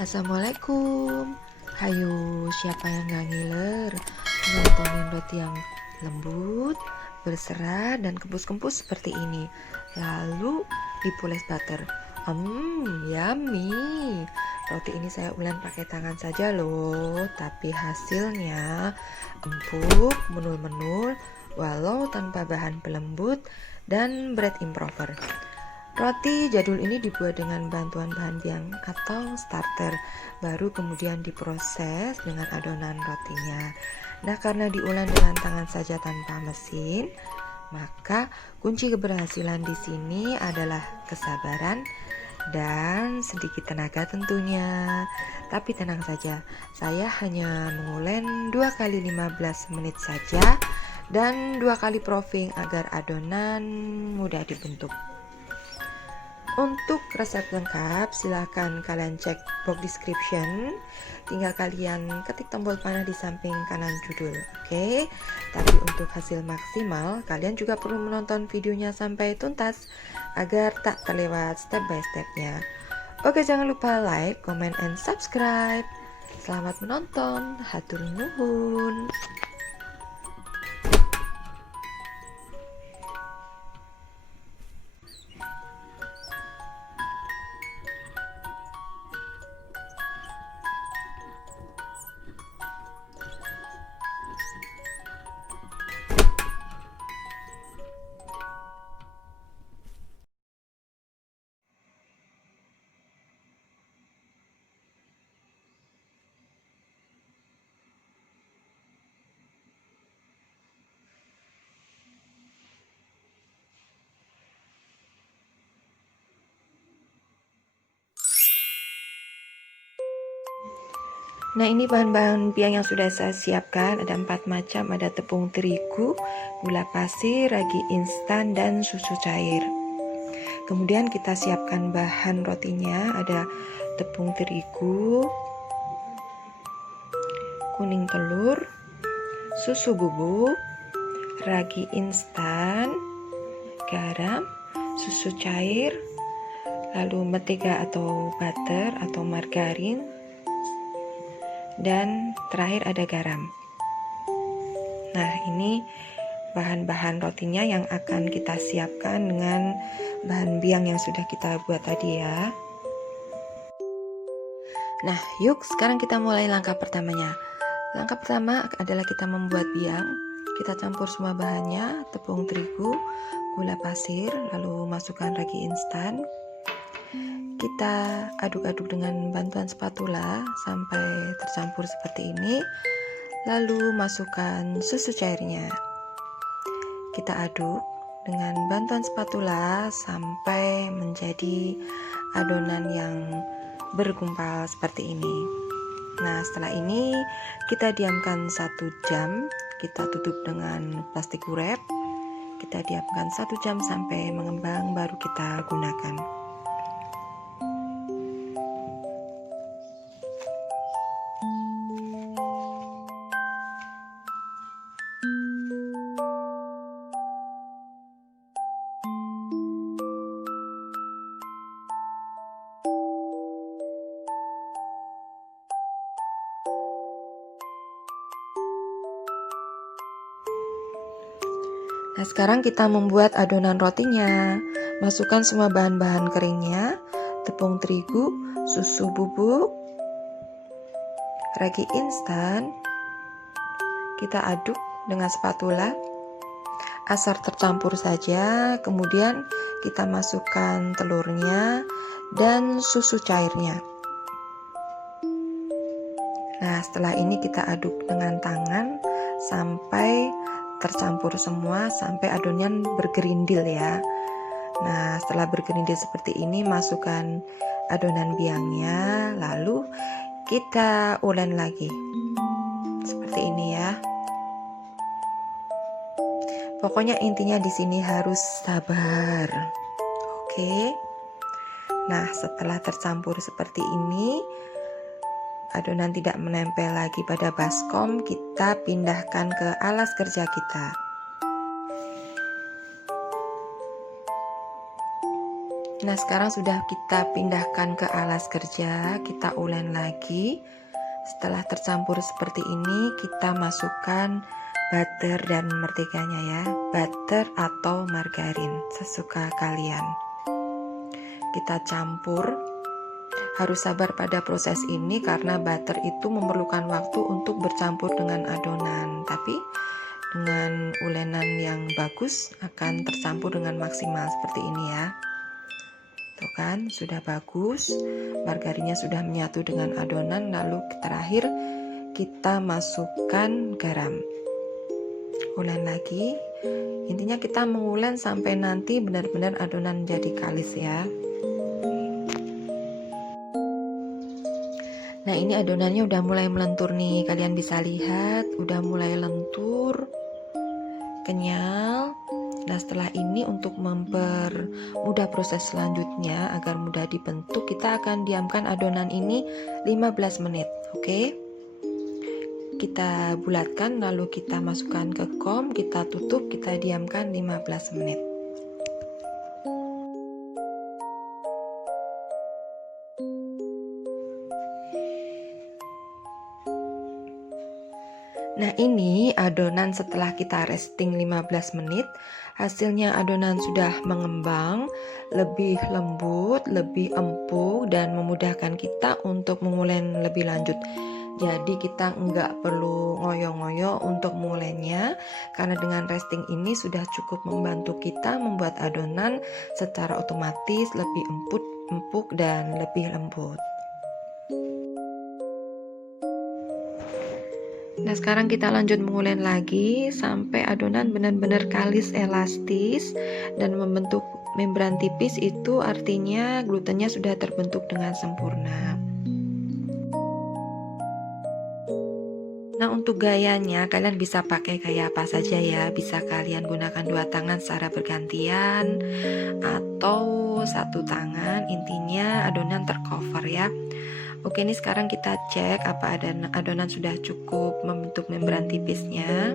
Assalamualaikum. Hayo, siapa yang gak ngiler nontonin roti yang lembut, berserat dan kempus-kempus seperti ini. Lalu dipoles butter. Yummy. Roti ini saya ulen pakai tangan saja loh, tapi hasilnya empuk, menul-menul, walau tanpa bahan pelembut dan bread improver. Roti jadul ini dibuat dengan bantuan bahan biang atau starter, baru kemudian diproses dengan adonan rotinya. Nah, karena diulen dengan tangan saja tanpa mesin, maka kunci keberhasilan di sini adalah kesabaran dan sedikit tenaga tentunya. Tapi tenang saja, saya hanya mengulen 2 kali 15 menit saja dan 2 kali proofing agar adonan mudah dibentuk. Untuk resep lengkap silahkan kalian cek box description, tinggal kalian ketik tombol panah di samping kanan judul, oke? Tapi untuk hasil maksimal kalian juga perlu menonton videonya sampai tuntas agar tak terlewat step by stepnya. Oke, jangan lupa like, comment, and subscribe. Selamat menonton, hatur nuhun. Nah, ini bahan-bahan biang yang sudah saya siapkan. Ada 4 macam, ada tepung terigu, gula pasir, ragi instan, dan susu cair. Kemudian kita siapkan bahan rotinya, ada tepung terigu, kuning telur, susu bubuk, ragi instan, garam, susu cair, lalu mentega atau butter atau margarin, dan terakhir ada garam. Nah, ini bahan-bahan rotinya yang akan kita siapkan dengan bahan biang yang sudah kita buat tadi ya. Nah, yuk sekarang kita mulai langkah pertamanya. Langkah pertama adalah kita membuat biang. Kita campur semua bahannya, tepung terigu, gula pasir, lalu masukkan ragi instan. Kita aduk-aduk dengan bantuan spatula sampai tercampur seperti ini. Lalu masukkan susu cairnya. Kita aduk dengan bantuan spatula sampai menjadi adonan yang bergumpal seperti ini. Nah, setelah ini kita diamkan 1 jam. Kita tutup dengan plastik wrap. Kita diamkan 1 jam sampai mengembang, baru kita gunakan. Nah, sekarang kita membuat adonan rotinya. Masukkan semua bahan-bahan keringnya, tepung terigu, susu bubuk, ragi instan. Kita aduk dengan spatula, asal tercampur saja. Kemudian kita masukkan telurnya dan susu cairnya. Nah, setelah ini kita aduk dengan tangan sampai tercampur semua, sampai adonannya bergerindil ya. Nah, setelah bergerindil seperti ini, masukkan adonan biangnya, lalu kita ulen lagi seperti ini ya. Pokoknya intinya di sini harus sabar. Oke. Nah, setelah tercampur seperti ini, adonan tidak menempel lagi pada baskom, kita pindahkan ke alas kerja kita. Nah, sekarang sudah kita pindahkan ke alas kerja, kita ulen lagi. Setelah tercampur seperti ini, kita masukkan butter dan menteganya ya. Butter atau margarin, sesuka kalian. Kita campur. Harus sabar pada proses ini karena butter itu memerlukan waktu untuk bercampur dengan adonan. Tapi dengan ulenan yang bagus akan tercampur dengan maksimal seperti ini ya. Tuh kan, sudah bagus. Margarinnya sudah menyatu dengan adonan. Lalu terakhir kita masukkan garam. Ulen lagi. Intinya kita mengulen sampai nanti benar-benar adonan jadi kalis ya. Nah, ini adonannya udah mulai melentur nih. Kalian bisa lihat udah mulai lentur, kenyal. Nah, setelah ini untuk mempermudah proses selanjutnya agar mudah dibentuk, kita akan diamkan adonan ini 15 menit. Oke. Kita bulatkan lalu kita masukkan ke kom, kita tutup, kita diamkan 15 menit. Nah, ini adonan setelah kita resting 15 menit. Hasilnya adonan sudah mengembang, lebih lembut, lebih empuk, dan memudahkan kita untuk mengulen lebih lanjut. Jadi kita nggak perlu ngoyo-ngoyo untuk mengulennya, karena dengan resting ini sudah cukup membantu kita membuat adonan secara otomatis lebih empuk dan lebih lembut. Nah, sekarang kita lanjut mengulen lagi sampai adonan benar-benar kalis elastis dan membentuk membran tipis. Itu artinya glutennya sudah terbentuk dengan sempurna. Nah, untuk gayanya kalian bisa pakai gaya apa saja ya. Bisa kalian gunakan dua tangan secara bergantian atau satu tangan. Intinya adonan tercover ya. Oke, ini sekarang kita cek apa adonan sudah cukup membentuk membran tipisnya.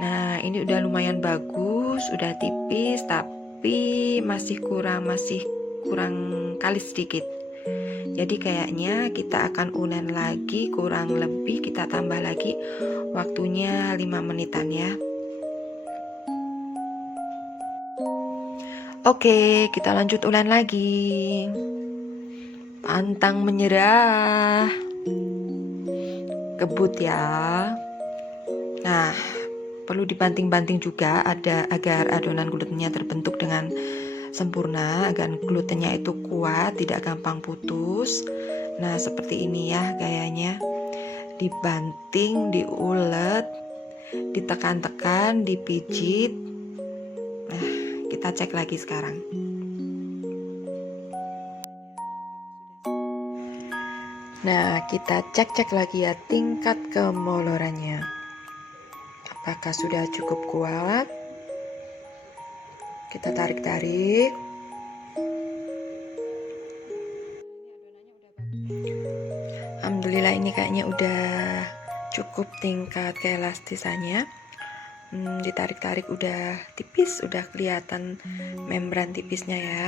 Nah, ini udah lumayan bagus, udah tipis, tapi masih kurang kalis sedikit. Jadi kayaknya kita akan ulen lagi, kurang lebih kita tambah lagi waktunya 5 menitan ya. Oke, kita lanjut ulen lagi. Pantang menyerah, kebut ya. Nah, perlu dibanting-banting juga agar adonan glutennya terbentuk dengan sempurna, agar glutennya itu kuat, tidak gampang putus. Nah, seperti ini ya gayanya. Dibanting, diulet, ditekan-tekan, dipijit. Nah, kita cek lagi sekarang. Nah, kita cek lagi ya tingkat kemolorannya. Apakah sudah cukup kuat? Kita tarik-tarik. Alhamdulillah ini kayaknya udah cukup tingkat keelastisannya. Ditarik-tarik udah tipis, udah kelihatan membran tipisnya ya.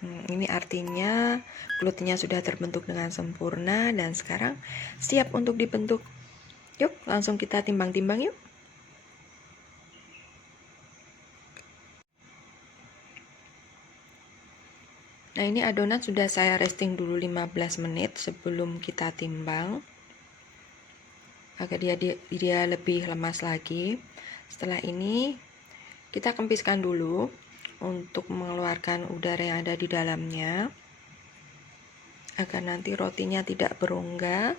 Ini artinya glutennya sudah terbentuk dengan sempurna dan sekarang siap untuk dibentuk. Yuk, langsung kita timbang-timbang yuk. Nah, ini adonan sudah saya resting dulu 15 menit sebelum kita timbang agar dia lebih lemas lagi. Setelah ini kita kempiskan dulu untuk mengeluarkan udara yang ada di dalamnya agar nanti rotinya tidak berongga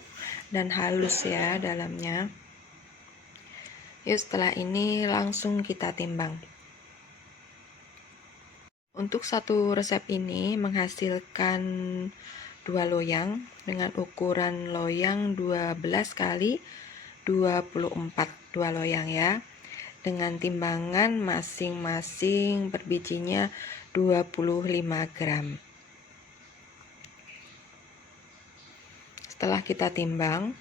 dan halus ya dalamnya. Yuk, setelah ini langsung kita timbang. Untuk satu resep ini menghasilkan 2 loyang dengan ukuran loyang 12 kali 24, 2 loyang ya. Dengan timbangan masing-masing berbijinya 25 gram. Setelah kita timbang,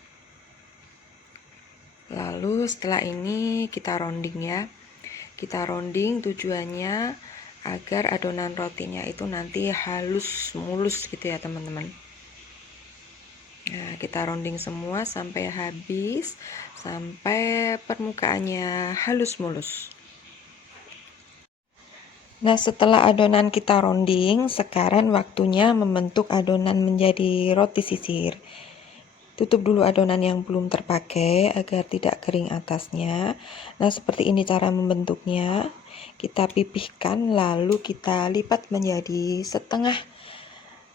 lalu setelah ini kita rounding ya. Kita rounding tujuannya agar adonan rotinya itu nanti halus mulus gitu ya teman-teman. Nah, kita rounding semua sampai habis, sampai permukaannya halus mulus. Nah, setelah adonan kita rounding, sekarang waktunya membentuk adonan menjadi roti sisir. Tutup dulu adonan yang belum terpakai agar tidak kering atasnya. Nah, seperti ini cara membentuknya. Kita pipihkan, lalu kita lipat menjadi setengah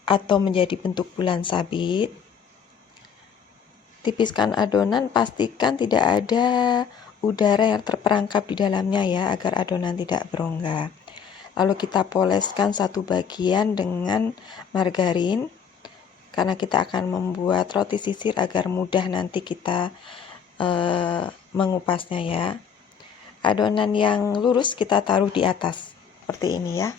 atau menjadi bentuk bulan sabit. Tipiskan adonan, pastikan tidak ada udara yang terperangkap di dalamnya ya, agar adonan tidak berongga. Lalu kita poleskan satu bagian dengan margarin, karena kita akan membuat roti sisir agar mudah nanti kita mengupasnya ya. Adonan yang lurus kita taruh di atas, seperti ini ya.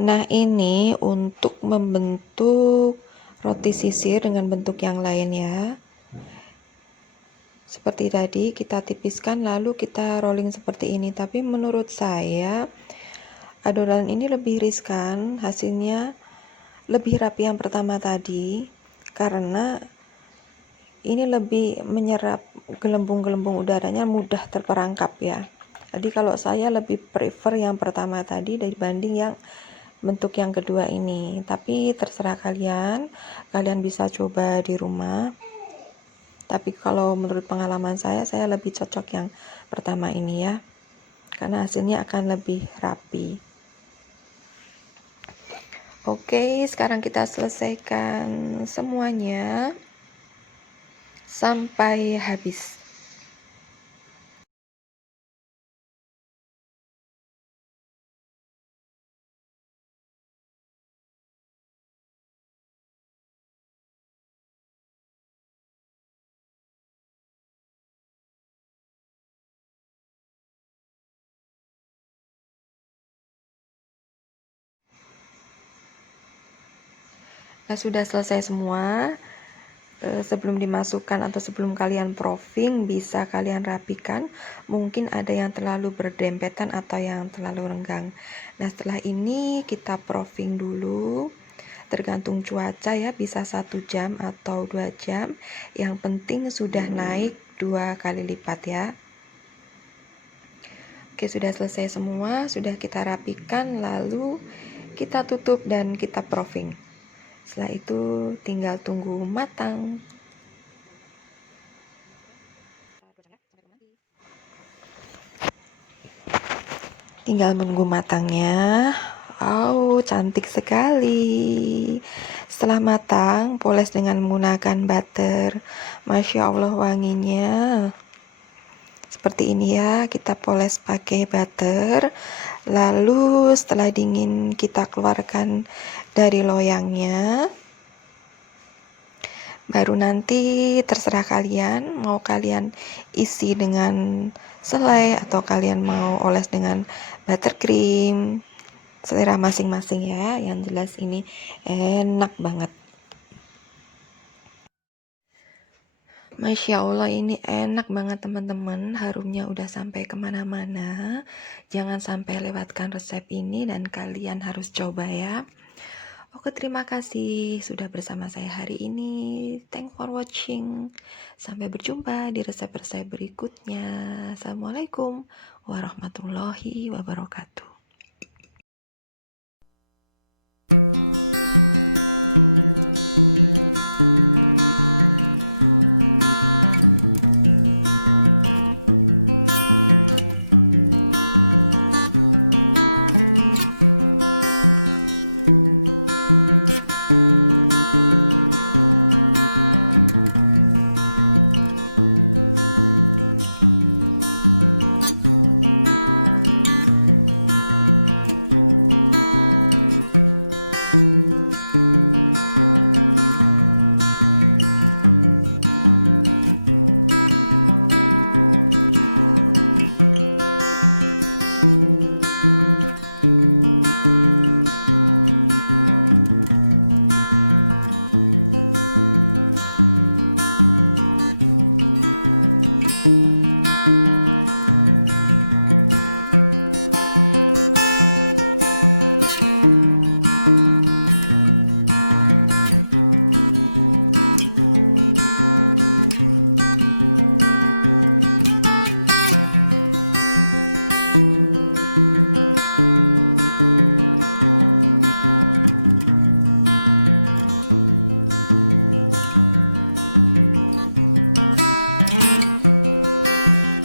Nah, ini untuk membentuk roti sisir dengan bentuk yang lain ya. Seperti tadi kita tipiskan lalu kita rolling seperti ini, tapi menurut saya adonan ini lebih riskan, hasilnya lebih rapi yang pertama tadi karena ini lebih menyerap gelembung-gelembung udaranya, mudah terperangkap ya. Jadi kalau saya lebih prefer yang pertama tadi dibanding yang bentuk yang kedua ini, tapi terserah kalian bisa coba di rumah. Tapi kalau menurut pengalaman saya lebih cocok yang pertama ini ya, karena hasilnya akan lebih rapi. Oke, sekarang kita selesaikan semuanya sampai habis. Nah, sudah selesai semua. Sebelum dimasukkan atau sebelum kalian proofing, bisa kalian rapikan. Mungkin ada yang terlalu berdempetan atau yang terlalu renggang. Nah, setelah ini kita proofing dulu. Tergantung cuaca ya, bisa 1 jam atau 2 jam. Yang penting sudah naik 2 kali lipat ya. Oke, sudah selesai semua, sudah kita rapikan, lalu kita tutup dan kita proofing. Setelah itu tinggal tunggu matang. Tinggal menunggu matangnya. Cantik sekali. Setelah matang, poles dengan menggunakan butter. Masya Allah wanginya. Seperti ini ya, kita poles pakai butter. Lalu setelah dingin kita keluarkan dari loyangnya. Baru nanti terserah kalian, mau kalian isi dengan selai atau kalian mau oles dengan buttercream, selera masing-masing ya. Yang jelas ini enak banget. Masya Allah, ini enak banget teman-teman. Harumnya udah sampai kemana-mana. Jangan sampai lewatkan resep ini dan kalian harus coba ya. Oke, terima kasih sudah bersama saya hari ini. Thanks for watching. Sampai berjumpa di resep-resep berikutnya. Assalamualaikum warahmatullahi wabarakatuh.